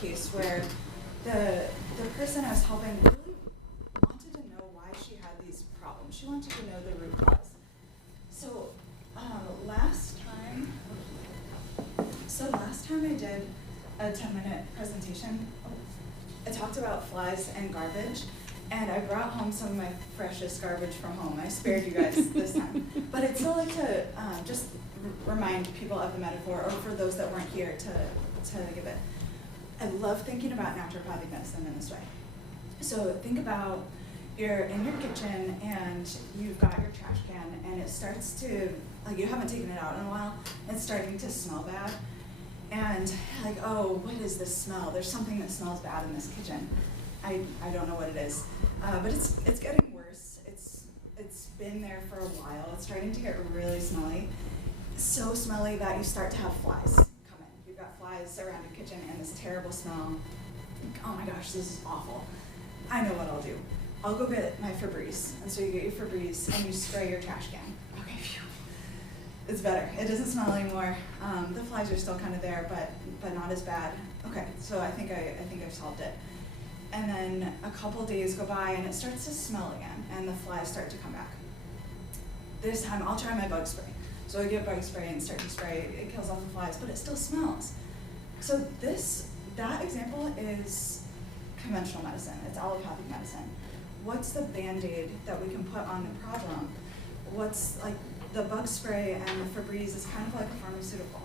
case where the person I was helping really wanted to know why she had these problems. She wanted to know the root cause. So last time I did a 10-minute presentation, I talked about flies and garbage, and I brought home some of my freshest garbage from home. I spared you guys this time. But I'd still like to just remind people of the metaphor, or for those that weren't here to give it. I love thinking about naturopathic medicine in this way. So think about you're in your kitchen and you've got your trash can and it starts to, like you haven't taken it out in a while, it's starting to smell bad. And like, oh, what is this smell? There's something that smells bad in this kitchen. I don't know what it is, but it's getting worse. It's been there for a while. It's starting to get really smelly. So smelly that you start to have flies come in. You've got flies around your kitchen and this terrible smell. Oh my gosh, this is awful. I know what I'll do. I'll go get my Febreze. And so you get your Febreze and you spray your trash can. Okay, phew. It's better. It doesn't smell anymore. The flies are still kind of there, but not as bad. Okay, so I think I've solved it. And then a couple days go by and it starts to smell again and the flies start to come back. This time I'll try my bug spray. So I get bug spray and start to spray, it kills off the flies, but it still smells. So that example is conventional medicine, it's allopathic medicine. What's the Band-Aid that we can put on the problem? What's like the bug spray and the Febreze is kind of like a pharmaceutical.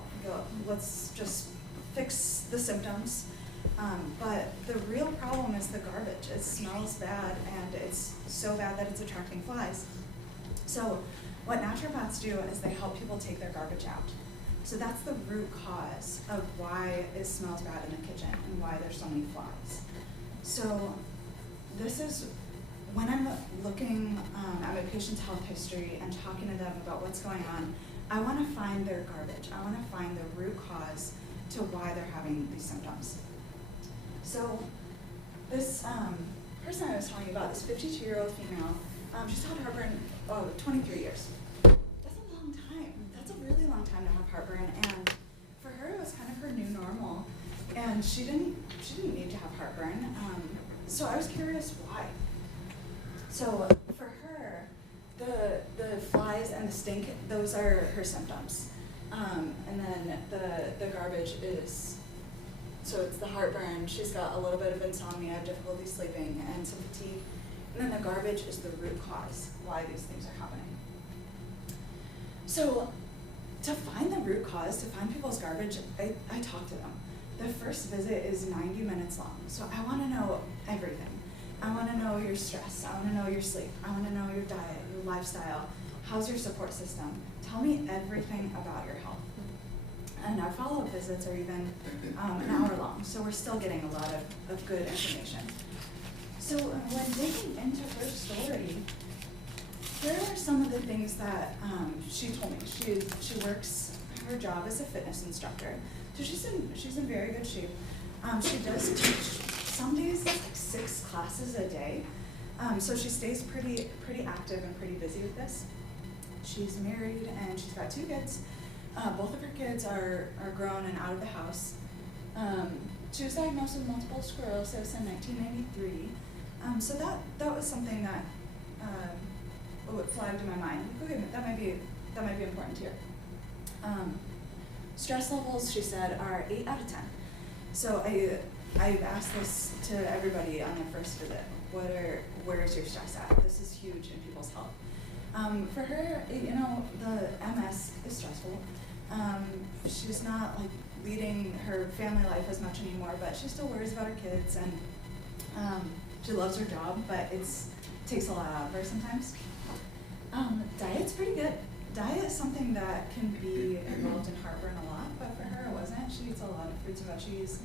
Let's just fix the symptoms. But the real problem is the garbage. It smells bad and it's so bad that it's attracting flies. So what naturopaths do is they help people take their garbage out. So that's the root cause of why it smells bad in the kitchen and why there's so many flies. So this is when I'm looking at my patient's health history and talking to them about what's going on, I want to find their garbage. I want to find the root cause to why they're having these symptoms. So this person I was telling you about, this 52-year-old female, she's had heartburn 23 years. That's a long time. That's a really long time to have heartburn, and for her it was kind of her new normal, and she didn't need to have heartburn. So I was curious why. So for her, the flies and the stink, those are her symptoms, and then the garbage is. So it's the heartburn, she's got a little bit of insomnia, difficulty sleeping, and some fatigue. And then the garbage is the root cause why these things are happening. So to find the root cause, to find people's garbage, I talk to them. The first visit is 90 minutes long. So I want to know everything. I want to know your stress. I want to know your sleep. I want to know your diet, your lifestyle. How's your support system? Tell me everything about your health. And our follow-up visits are even an hour long, so we're still getting a lot of good information. So when digging into her story, here are some of the things that she told me. She works her job as a fitness instructor, so she's in very good shape. She does teach some days like 6 classes a day, so she stays pretty active and pretty busy with this. She's married and she's got 2 kids. Both of her kids are grown and out of the house. She was diagnosed with multiple sclerosis in 1993. So that was something that flagged in my mind. Okay, that might be important here. Stress levels, she said, are 8 out of 10. So I've asked this to everybody on their first visit. Where is your stress at? This is huge in people's health. For her, the MS is stressful. She's not like leading her family life as much anymore, but she still worries about her kids, and she loves her job, but it takes a lot out of her sometimes. Diet's pretty good. Diet is something that can be involved in heartburn a lot, but for her it wasn't. She eats a lot of fruits and veggies,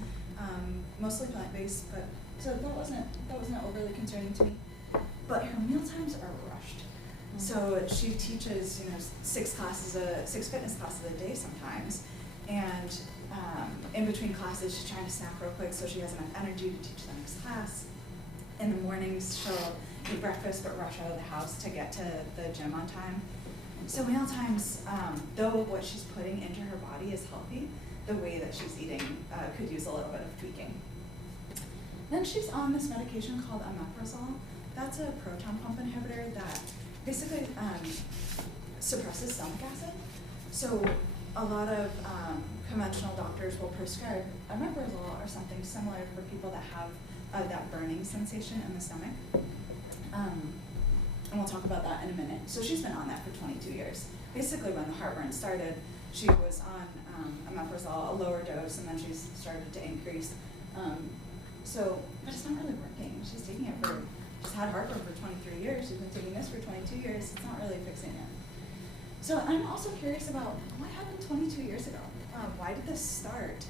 mostly plant-based, but so that wasn't overly concerning to me. But her meal times are rushed. So she teaches, 6 fitness classes a day sometimes, and in between classes she's trying to snack real quick so she has enough energy to teach the next class. In the mornings she'll eat breakfast but rush out of the house to get to the gym on time. So meal times, though what she's putting into her body is healthy, the way that she's eating could use a little bit of tweaking. Then she's on this medication called omeprazole. That's a proton pump inhibitor that basically suppresses stomach acid. So a lot of conventional doctors will prescribe omeprazole or something similar for people that have that burning sensation in the stomach. And we'll talk about that in a minute. So she's been on that for 22 years. Basically, when the heartburn started, she was on omeprazole, a lower dose, and then she's started to increase. But it's not really working. She's taking it she's had heartburn for 23 years. She's been taking this for 22 years. It's not really fixing it. So I'm also curious about what happened 22 years ago. Why did this start?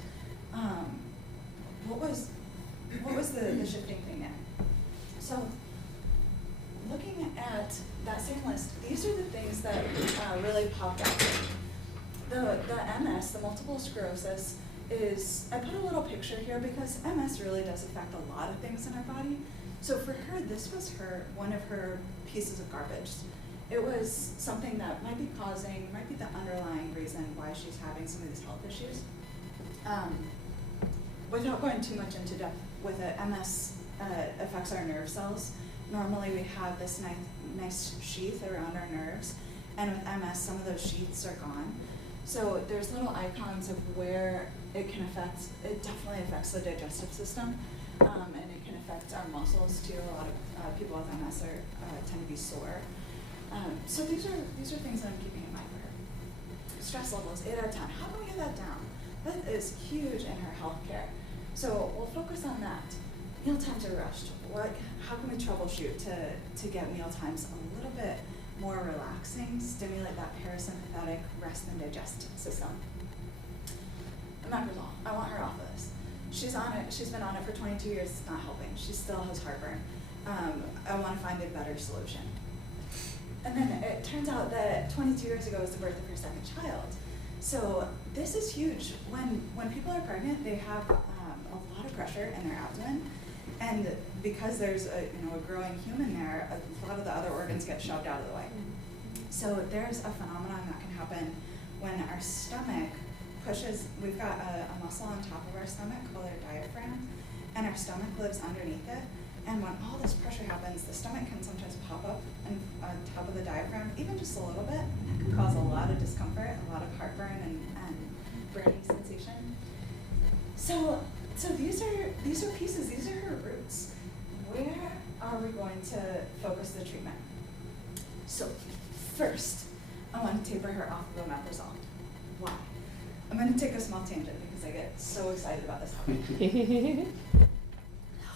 What was the shifting thing there? So looking at that same list, these are the things that really popped out. The MS, the multiple sclerosis, I put a little picture here because MS really does affect a lot of things in our body. So for her, this was one of her pieces of garbage. It was something that might be the underlying reason why she's having some of these health issues. Without going too much into depth, with MS affects our nerve cells. Normally we have this nice sheath around our nerves, and with MS, some of those sheaths are gone. So there's little icons of where it can affect. It definitely affects the digestive system, and it can affect our muscles too. A lot of people with MS tend to be sore. So these are things that I'm keeping in mind for her. Stress levels, 8 out of 10. How can we get that down? That is huge in her healthcare. So we'll focus on that. Meal times are rushed. How can we troubleshoot to get meal times a little bit more relaxing, stimulate that parasympathetic rest and digest system? Omeprazole, I want her off of this. She's on it. She's been on it for 22 years. It's not helping. She still has heartburn. I want to find a better solution. And then it turns out that 22 years ago was the birth of her second child. So this is huge. When people are pregnant, they have a lot of pressure in their abdomen. And because there's a growing human there, a lot of the other organs get shoved out of the way. So there's a phenomenon that can happen when our stomach pushes. We've got a muscle on top of our stomach called our diaphragm, and our stomach lives underneath it. And when all this pressure happens, the stomach can sometimes pop up on top of the diaphragm, even just a little bit. And that can cause a lot of discomfort, a lot of heartburn and burning sensation. So these are pieces, these are her roots. Where are we going to focus the treatment? So first, I want to taper her off of omeprazole. Why? I'm going to take a small tangent because I get so excited about this topic.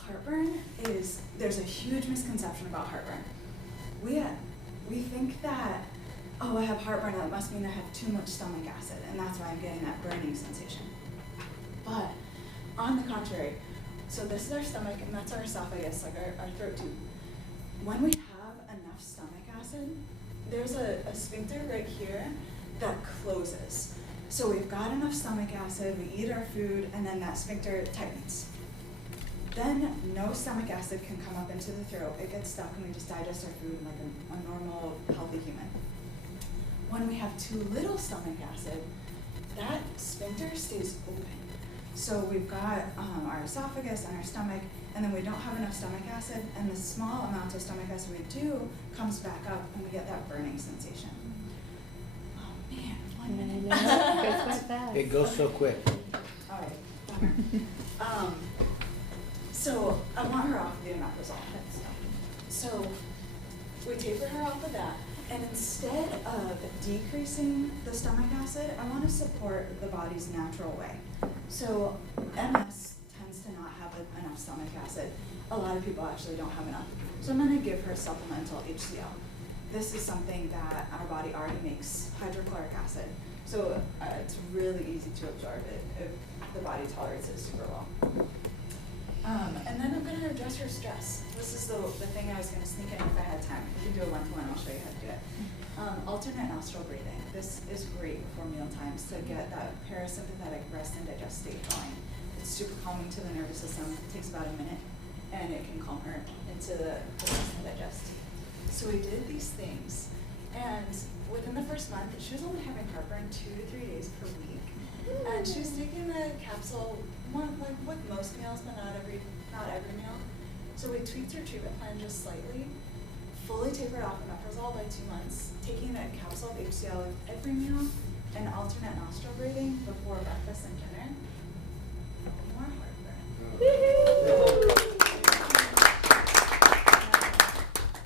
Heartburn there's a huge misconception about heartburn. We think that, oh, I have heartburn, that must mean I have too much stomach acid, and that's why I'm getting that burning sensation. But on the contrary, so this is our stomach, and that's our esophagus, like our throat tube. When we have enough stomach acid, there's a sphincter right here that closes. So we've got enough stomach acid, we eat our food, and then that sphincter tightens. Then no stomach acid can come up into the throat. It gets stuck and we just digest our food like a normal, healthy human. When we have too little stomach acid, that sphincter stays open. So we've got our esophagus and our stomach, and then we don't have enough stomach acid, and the small amount of stomach acid we do comes back up, and we get that burning sensation. Oh man, 1 minute. It goes so fast. It goes so quick. All right, bummer. So I want her off of the omeprazole. So we taper her off of that, and instead of decreasing the stomach acid, I want to support the body's natural way. So MS tends to not have enough stomach acid. A lot of people actually don't have enough. So I'm going to give her supplemental HCl. This is something that our body already makes, hydrochloric acid. So it's really easy to absorb it if the body tolerates it super well. And then I'm going to address her stress. This is the thing I was going to sneak in if I had time. We can do a one-to-one, I'll show you how to do it. Alternate nostril breathing. This is great before meal times to get that parasympathetic rest and digest state going. It's super calming to the nervous system. It takes about a minute, and it can calm her into the rest and digest. So we did these things, and within the first month, she was only having heartburn 2 to 3 days per week. And she was taking a capsule like with most meals, but not every meal. So we tweaked her treatment plan just slightly, fully tapered off omeprazole by 2 months, taking a capsule of HCl every meal, and alternate nostril breathing before breakfast and dinner. More heartburn.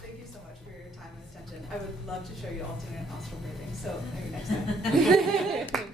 Thank you so much for your time and attention. I would love to show you alternate nostril breathing, so maybe next time.